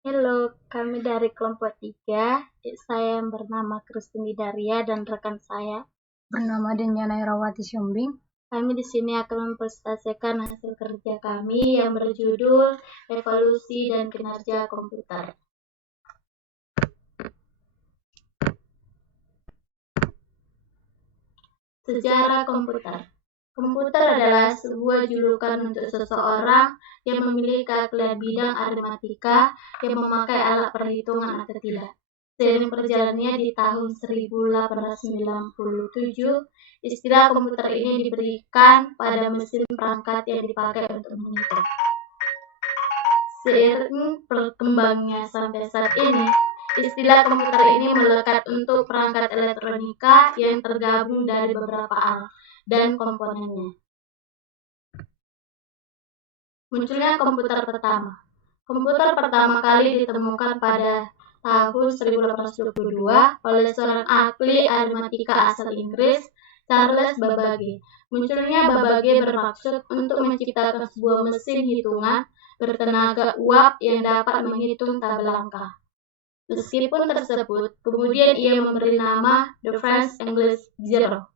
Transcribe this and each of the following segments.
Halo, kami dari kelompok 3. Saya yang bernama Kristini Daria dan rekan saya. Bernama Denyana Irawati Siombing. Kami di sini akan mempresentasikan hasil kerja kami yang berjudul Evolusi dan Kinerja Komputer. Sejarah komputer. Komputer adalah sebuah julukan untuk seseorang yang memiliki keahlian bidang aritmatika yang memakai alat perhitungan atau tidak. Seiring perjalanannya di tahun 1897, istilah komputer ini diberikan pada mesin perangkat yang dipakai untuk menghitung. Seiring perkembangannya sampai saat ini, istilah komputer ini melekat untuk perangkat elektronika yang tergabung dari beberapa alat dan komponennya. Munculnya komputer pertama. Komputer pertama kali ditemukan pada tahun 1822 oleh seorang ahli aritmatika asal Inggris, Charles Babbage. Munculnya Babbage bermaksud untuk menciptakan sebuah mesin hitungan bertenaga uap yang dapat menghitung tabel angka. Meskipun tersebut, kemudian ia memberi nama The French English Zero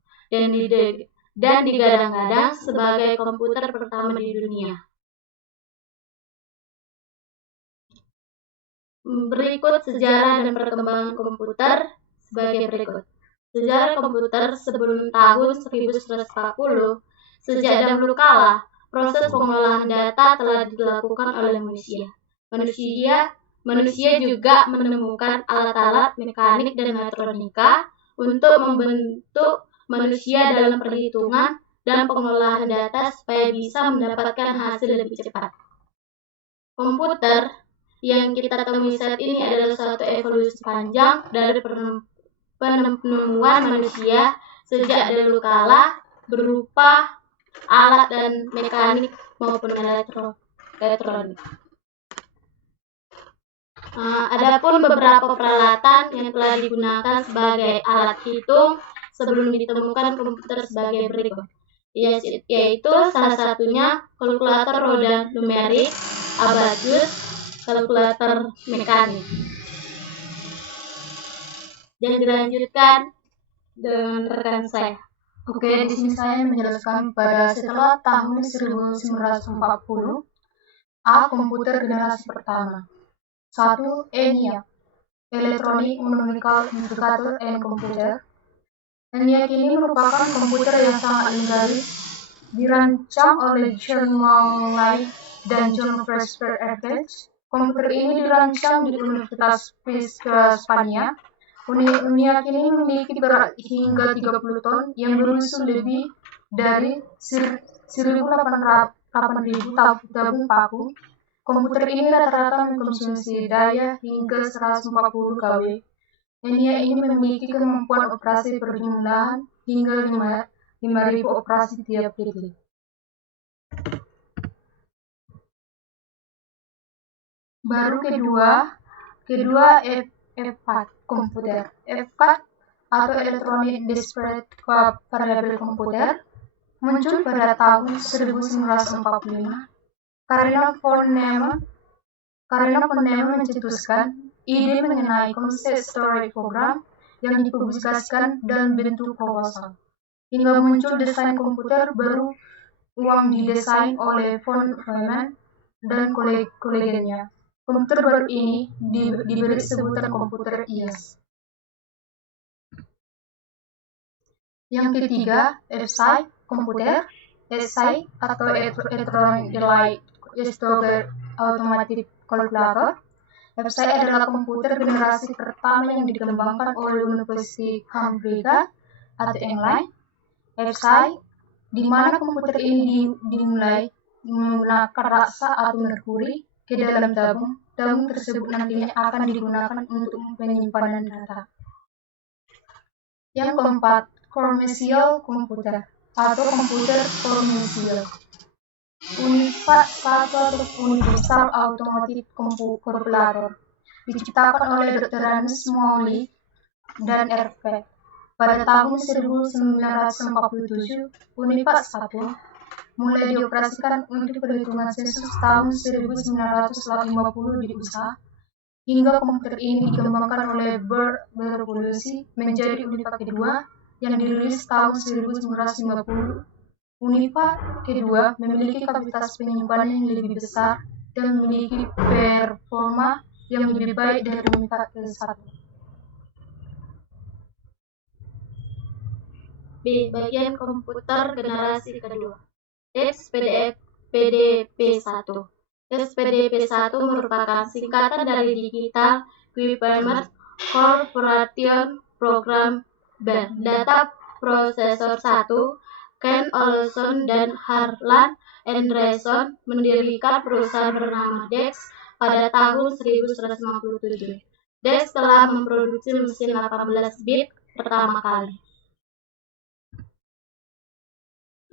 dan digadang-gadang sebagai komputer pertama di dunia. Berikut sejarah dan perkembangan komputer sebagai berikut. Sejarah komputer sebelum tahun 1940, sejak dahulu kala, proses pengolahan data telah dilakukan oleh manusia. Manusia juga menemukan alat-alat mekanik dan elektronika untuk membentuk manusia dalam perhitungan dan pengolahan data supaya bisa mendapatkan hasil lebih cepat. Komputer yang kita temui saat ini adalah suatu evolusi panjang dari penemuan manusia sejak dahulu kala berupa alat dan mekanik maupun elektronik. Adapun beberapa peralatan yang telah digunakan sebagai alat hitung sebelum ditemukan komputer sebagai berikut, yaitu salah satunya kalkulator roda numerik, abacus, kalkulator mekanik. Dan dilanjutkan dengan rekan saya. Oke, di sini saya menjelaskan pada setelah tahun 1940, komputer generasi pertama. 1. ENIAC, Electronic Numerical Indicator and Computer. ENIAC ini merupakan komputer yang sangat legendaris, dirancang oleh John Morley dan John Presper Everett. Komputer ini dirancang di Universitas Pisa, Spania. ENIAC ini memiliki berat hingga 30 ton yang berisi lebih dari 1.800 tabung paku. Komputer ini rata-rata mengkonsumsi daya hingga 140 kW. ENIAC ini memiliki kemampuan operasi perjumlahan hingga 5.000 operasi tiap detik. Baru kedua F4 komputer. F4 atau Electronic Discrete Variable Computer muncul pada tahun 1945 karena von Neumann mencetuskan ide mengenai konsep storage program yang dipublikasikan dalam bentuk proposal. Hingga muncul desain komputer baru yang didesain oleh von Neumann dan koleganya. Komputer baru ini diberi sebutan komputer IAS. Yang ketiga, SI komputer. SI atau Electronic Delayed Staggered Automatic Calculator. SI adalah komputer generasi pertama yang dikembangkan oleh University Cambridge atau England. SI, di mana komputer ini dimulai menggunakan raksa atau merkuri ke dalam tabung. Tabung tersebut nantinya akan digunakan untuk penyimpanan data. Yang keempat, commercial komputer atau komputer komersial. UNIVAC atau Universal Automatic Calculator diciptakan oleh Dr. Ernest Morley dan Everett pada tahun 1947. UNIVAC 1 mulai dioperasikan untuk perhitungan sensus tahun 1950 di USA hingga komputer ini dikembangkan oleh Bertoluzzi menjadi Univac kedua yang dirilis tahun 1950. Univac kedua memiliki kapasitas penyimpanan yang lebih besar dan memiliki performa yang lebih baik dari Univac ke-1. B. Bagian komputer generasi kedua. PDP-1. PDP-1 merupakan singkatan dari Digital Equipment Corporation Program Data Processor 1. Ken Olson dan Harlan Andreson mendirikan perusahaan bernama DEX pada tahun 1957. DEX telah memproduksi mesin 18 bit pertama kali.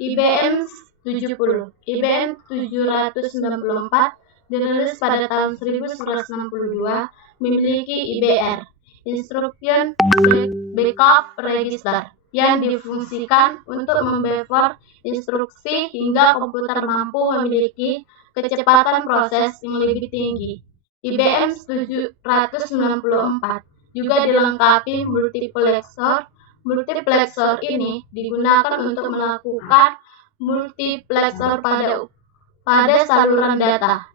IBM 70. IBM 794 dirilis pada tahun 1962, memiliki IBR, Instruction Backup Register, yang difungsikan untuk membackup instruksi hingga komputer mampu memiliki kecepatan proses yang lebih tinggi. IBM 794 juga dilengkapi multiplexer. Multiplexer ini digunakan untuk melakukan multiplexer pada saluran data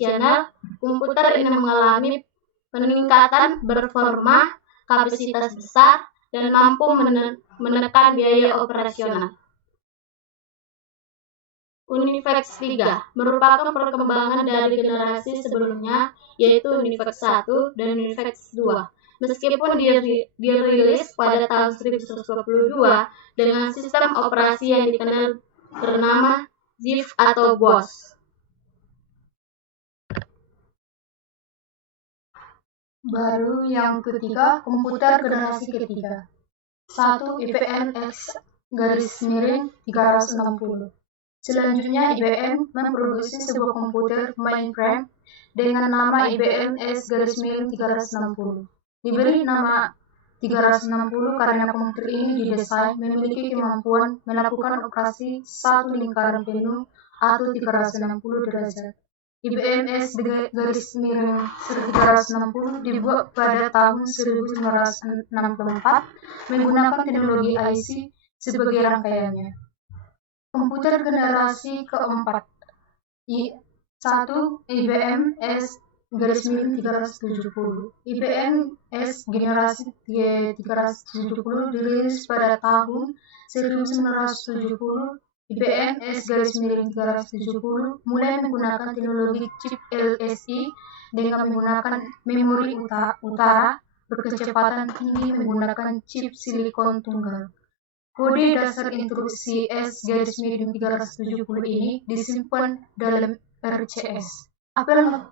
channel. Komputer ini mengalami peningkatan performa, kapasitas besar, dan mampu menekan biaya operasional. Univac 3 merupakan perkembangan dari generasi sebelumnya, yaitu Univac 1 dan Univac 2. Meskipun dirilis pada tahun 1922 dengan sistem operasi yang dikenal bernama ZIF atau BOS. Baru yang ketiga, komputer generasi ketiga. 1. IBM X-360. Selanjutnya, IBM memproduksi sebuah komputer mainframe dengan nama IBM S-360. Diberi nama 360 karena komputer ini didesain memiliki kemampuan melakukan operasi satu lingkaran penuh atau 360 derajat. IBM S-360 dibuat pada tahun 1964 menggunakan teknologi IC sebagai rangkaiannya. Komputer generasi keempat. 1. IBM S-370. IBM S generasi 370 dirilis pada tahun 1970. IBM S-370 mulai menggunakan teknologi chip LSI dengan menggunakan memori utara berkecepatan tinggi menggunakan chip silikon tunggal. Kode dasar instruksi S-370 ini disimpan dalam RCS. Apple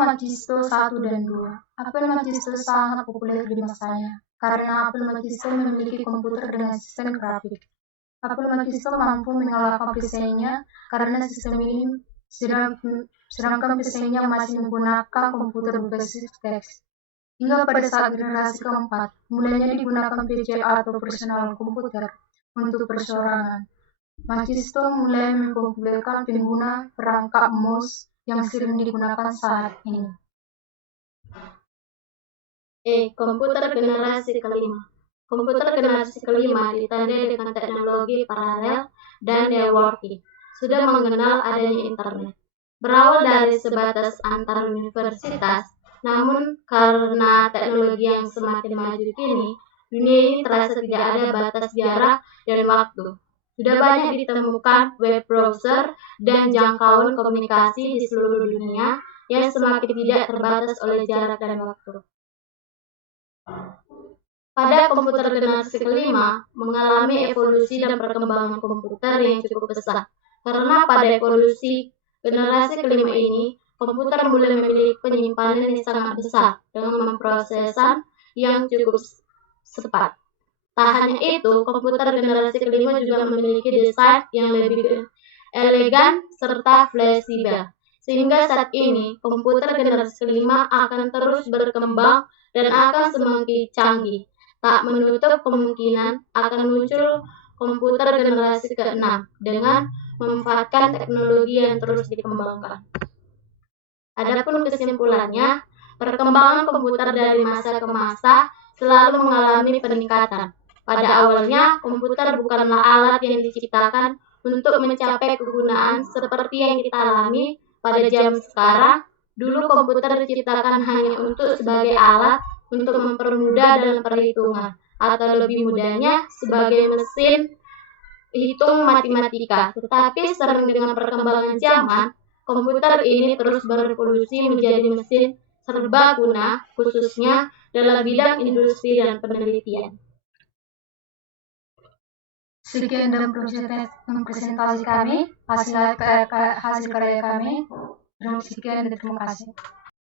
Macintosh 1 dan 2. Apple Macintosh sangat populer di masanya karena Apple Macintosh memiliki komputer dengan sistem grafik. Apple Macintosh mampu mengalahkan PC-nya karena sistem ini, sedangkan PC-nya masih menggunakan komputer berbasis teks. Hingga pada saat generasi keempat, mulainya digunakan PC atau personal komputer untuk perseorangan. Macintosh mulai mempopulerkan pengguna perangkat mouse yang sering digunakan saat ini. Komputer generasi kelima. Komputer generasi kelima ditandai dengan teknologi paralel dan networking. Sudah mengenal adanya internet. Berawal dari sebatas antar universitas, namun karena teknologi yang semakin maju kini, dunia ini terasa tidak ada batas jarak dan waktu. Sudah banyak ditemukan web browser dan jangkauan komunikasi di seluruh dunia yang semakin tidak terbatas oleh jarak dan waktu. Pada komputer generasi kelima mengalami evolusi dan perkembangan komputer yang cukup pesat. Karena pada evolusi generasi kelima ini, komputer mulai memiliki penyimpanan yang sangat besar dengan memprosesan yang cukup cepat. Tak hanya itu, komputer generasi kelima juga memiliki desain yang lebih elegan serta fleksibel. Sehingga saat ini, komputer generasi kelima akan terus berkembang dan akan semakin canggih. Tak menutup kemungkinan akan muncul komputer generasi ke-6 dengan memanfaatkan teknologi yang terus dikembangkan. Adapun kesimpulannya, Perkembangan komputer dari masa ke masa selalu mengalami peningkatan. Pada awalnya, komputer bukanlah alat yang diciptakan untuk mencapai kegunaan seperti yang kita alami pada zaman sekarang. Dulu komputer diciptakan hanya untuk sebagai alat untuk mempermudah dalam perhitungan, atau lebih mudahnya sebagai mesin hitung matematika. Tetapi sering dengan perkembangan zaman, komputer ini terus berevolusi menjadi mesin serbaguna, khususnya dalam bidang industri dan penelitian. Sekian dalam presentasi kami, hasil karya kami. Sekian dan terima kasih.